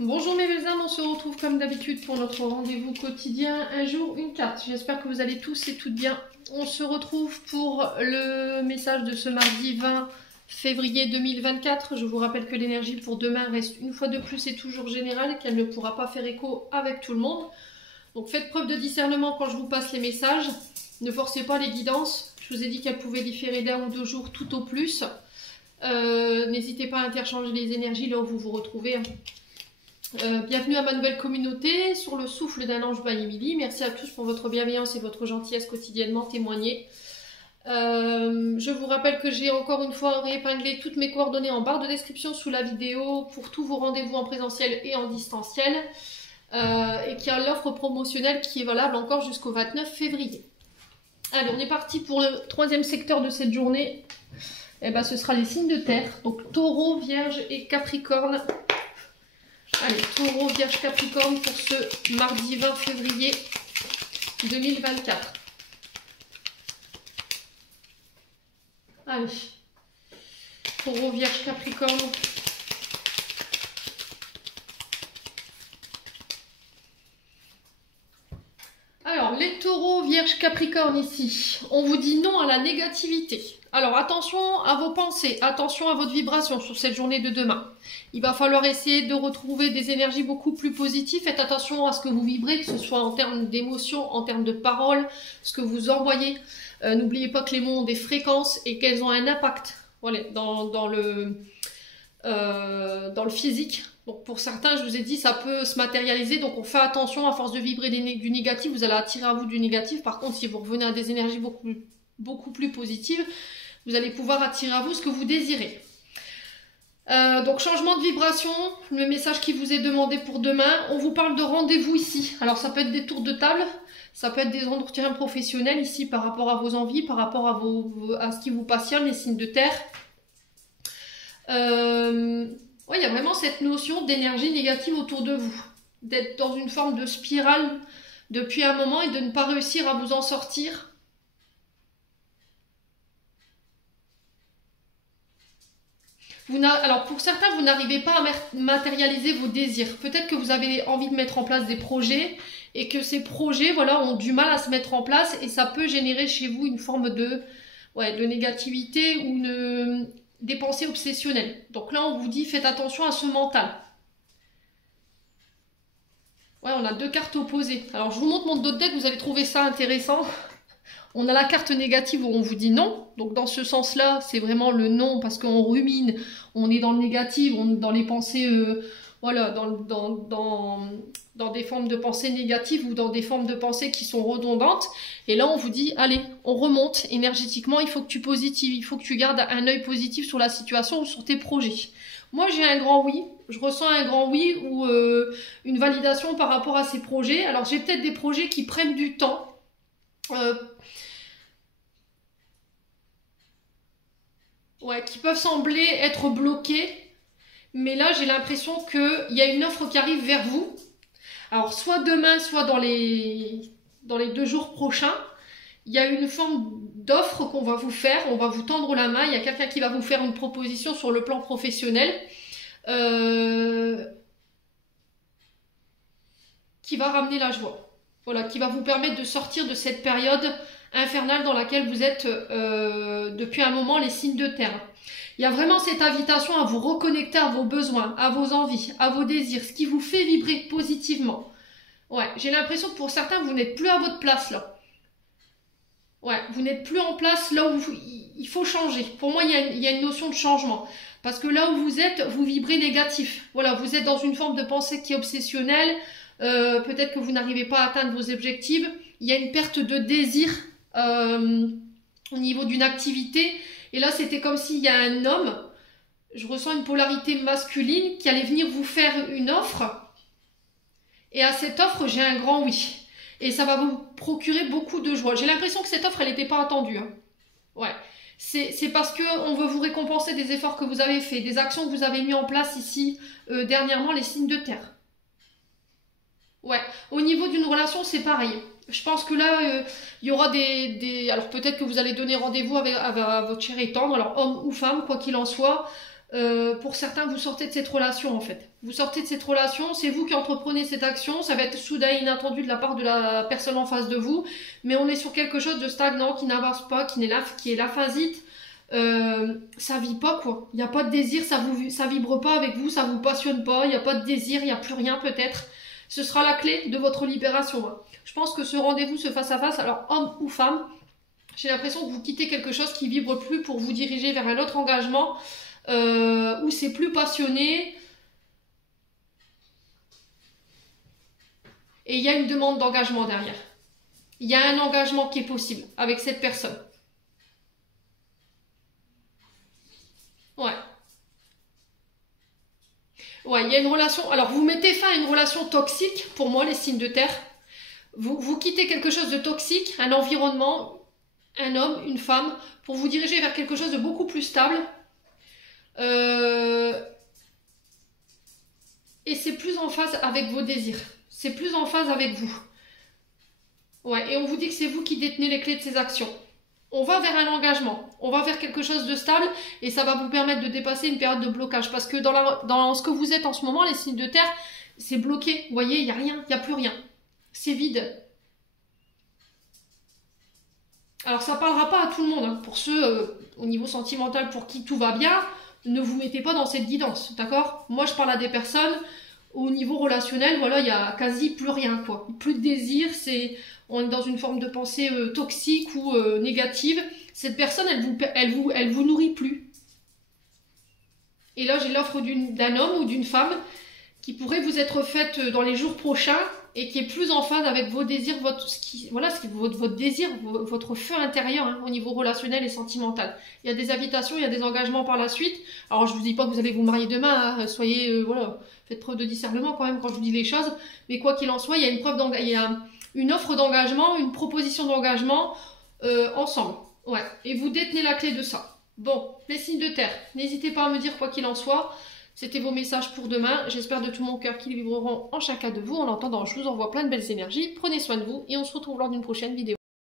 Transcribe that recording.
Bonjour mes belles âmes, on se retrouve comme d'habitude pour notre rendez-vous quotidien, un jour, une carte. J'espère que vous allez tous et toutes bien. On se retrouve pour le message de ce mardi 20 février 2024. Je vous rappelle que l'énergie pour demain reste une fois de plus et toujours générale et qu'elle ne pourra pas faire écho avec tout le monde. Donc faites preuve de discernement quand je vous passe les messages. Ne forcez pas les guidances. Je vous ai dit qu'elles pouvaient différer d'un ou deux jours tout au plus. N'hésitez pas à interchanger les énergies là où vous vous retrouvez. Bienvenue à ma nouvelle communauté sur le souffle d'un ange by Émilie. Merci à tous pour votre bienveillance et votre gentillesse quotidiennement témoignée. Je vous rappelle que j'ai encore une fois réépinglé toutes mes coordonnées en barre de description sous la vidéo pour tous vos rendez-vous en présentiel et en distanciel. Et qu'il y a l'offre promotionnelle qui est valable encore jusqu'au 29 février. Allez, on est parti pour le troisième secteur de cette journée. Et ben, ce sera les signes de terre. Donc Taureau, Vierge et Capricorne. Allez, Taureau, Vierge, Capricorne pour ce mardi 20 février 2024. Allez, Taureau, Vierge, Capricorne. Alors, les taureaux, vierges, capricorne ici, on vous dit non à la négativité. Alors, attention à vos pensées, attention à votre vibration sur cette journée de demain. Il va falloir essayer de retrouver des énergies beaucoup plus positives. Faites attention à ce que vous vibrez, que ce soit en termes d'émotions, en termes de paroles, ce que vous envoyez. N'oubliez pas que les mots ont des fréquences et qu'elles ont un impact, voilà, dans le physique. Donc pour certains, je vous ai dit, ça peut se matérialiser. Donc on fait attention, à force de vibrer du négatif, vous allez attirer à vous du négatif. Par contre, si vous revenez à des énergies beaucoup plus positives, vous allez pouvoir attirer à vous ce que vous désirez. Donc changement de vibration, le message qui vous est demandé pour demain. On vous parle de rendez-vous ici. Alors ça peut être des tours de table, ça peut être des entretiens professionnels ici par rapport à vos envies, par rapport à ce qui vous passionne, les signes de terre. Ouais, il y a vraiment cette notion d'énergie négative autour de vous. D'être dans une forme de spirale depuis un moment et de ne pas réussir à vous en sortir. Alors pour certains, vous n'arrivez pas à matérialiser vos désirs. Peut-être que vous avez envie de mettre en place des projets et que ces projets, voilà, ont du mal à se mettre en place et ça peut générer chez vous une forme de négativité ou des pensées obsessionnelles. Donc là, on vous dit, faites attention à ce mental. Ouais, on a deux cartes opposées. Alors, je vous montre mon dos de deck, vous allez trouver ça intéressant. On a la carte négative où on vous dit non. Donc, dans ce sens-là, c'est vraiment le non parce qu'on rumine, on est dans le négatif, on est dans les pensées, voilà, dans des formes de pensées négatives ou dans des formes de pensées qui sont redondantes. Et là, on vous dit, allez, on remonte énergétiquement, il faut que tu positives, il faut que tu gardes un œil positif sur la situation ou sur tes projets. Moi, j'ai un grand oui, je ressens un grand oui ou une validation par rapport à ces projets. Alors, j'ai peut-être des projets qui prennent du temps. Qui peuvent sembler être bloqués. Mais là, j'ai l'impression qu'il y a une offre qui arrive vers vous. Alors, soit demain, soit dans les 2 jours prochains, il y a une forme d'offre qu'on va vous faire. On va vous tendre la main. Il y a quelqu'un qui va vous faire une proposition sur le plan professionnel. Qui va ramener la joie. Voilà, qui va vous permettre de sortir de cette période infernale dans laquelle vous êtes depuis un moment, les signes de terre. Il y a vraiment cette invitation à vous reconnecter à vos besoins, à vos envies, à vos désirs, ce qui vous fait vibrer positivement. Ouais, j'ai l'impression que pour certains, vous n'êtes plus à votre place là. Ouais, vous n'êtes plus en place là où il faut changer. Pour moi, il y a une notion de changement. Parce que là où vous êtes, vous vibrez négatif. Voilà, vous êtes dans une forme de pensée qui est obsessionnelle. Peut-être que vous n'arrivez pas à atteindre vos objectifs. Il y a une perte de désir au niveau d'une activité. Et là, c'était comme s'il y a un homme, je ressens une polarité masculine, qui allait venir vous faire une offre. Et à cette offre, j'ai un grand oui. Et ça va vous procurer beaucoup de joie. J'ai l'impression que cette offre, elle n'était pas attendue. Hein. Ouais. C'est parce qu'on veut vous récompenser des efforts que vous avez faits, des actions que vous avez mis en place ici, dernièrement, les signes de terre. Ouais. Au niveau d'une relation, c'est pareil. Je pense que là, il y aura alors peut-être que vous allez donner rendez-vous à votre cher et tendre, alors homme ou femme, quoi qu'il en soit. Pour certains, vous sortez de cette relation en fait. Vous sortez de cette relation, c'est vous qui entreprenez cette action, ça va être soudain inattendu de la part de la personne en face de vous, mais on est sur quelque chose de stagnant, qui n'avance pas, qui est laphasite. Ça vit pas quoi. Il n'y a pas de désir, ça vibre pas avec vous, ça vous passionne pas, il n'y a pas de désir, il n'y a plus rien peut-être. Ce sera la clé de votre libération. Je pense que ce rendez-vous, ce face à face, alors homme ou femme, j'ai l'impression que vous quittez quelque chose qui vibre plus pour vous diriger vers un autre engagement où c'est plus passionné. Et il y a une demande d'engagement derrière. Il y a un engagement qui est possible avec cette personne. Ouais. Ouais, il y a une relation. Alors, vous mettez fin à une relation toxique, pour moi, les signes de terre. Vous quittez quelque chose de toxique, un environnement, un homme, une femme, pour vous diriger vers quelque chose de beaucoup plus stable. Et c'est plus en phase avec vos désirs. C'est plus en phase avec vous. Ouais, et on vous dit que c'est vous qui détenez les clés de ces actions. On va vers un engagement, on va vers quelque chose de stable et ça va vous permettre de dépasser une période de blocage. Parce que dans ce que vous êtes en ce moment, les signes de terre, c'est bloqué. Vous voyez, il n'y a rien, il n'y a plus rien. C'est vide. Alors ça ne parlera pas à tout le monde. Hein. Pour ceux au niveau sentimental pour qui tout va bien, ne vous mettez pas dans cette guidance, d'accord? Moi je parle à des personnes au niveau relationnel, voilà, il n'y a quasi plus rien, quoi. Plus de désir, on est dans une forme de pensée toxique ou négative. Cette personne, elle vous nourrit plus. Et là, j'ai l'offre d'un homme ou d'une femme qui pourrait vous être faite dans les jours prochains et qui est plus en phase avec vos désirs, votre désir, votre feu intérieur hein, au niveau relationnel et sentimental. Il y a des invitations, il y a des engagements par la suite. Alors je vous dis pas que vous allez vous marier demain, hein, soyez voilà, faites preuve de discernement quand même quand je vous dis les choses. Mais quoi qu'il en soit, il y a une offre d'engagement, une proposition d'engagement ensemble. Ouais. Et vous détenez la clé de ça. Bon, les signes de terre, n'hésitez pas à me dire quoi qu'il en soit. C'était vos messages pour demain. J'espère de tout mon cœur qu'ils vibreront en chacun de vous. En attendant, je vous envoie plein de belles énergies. Prenez soin de vous et on se retrouve lors d'une prochaine vidéo.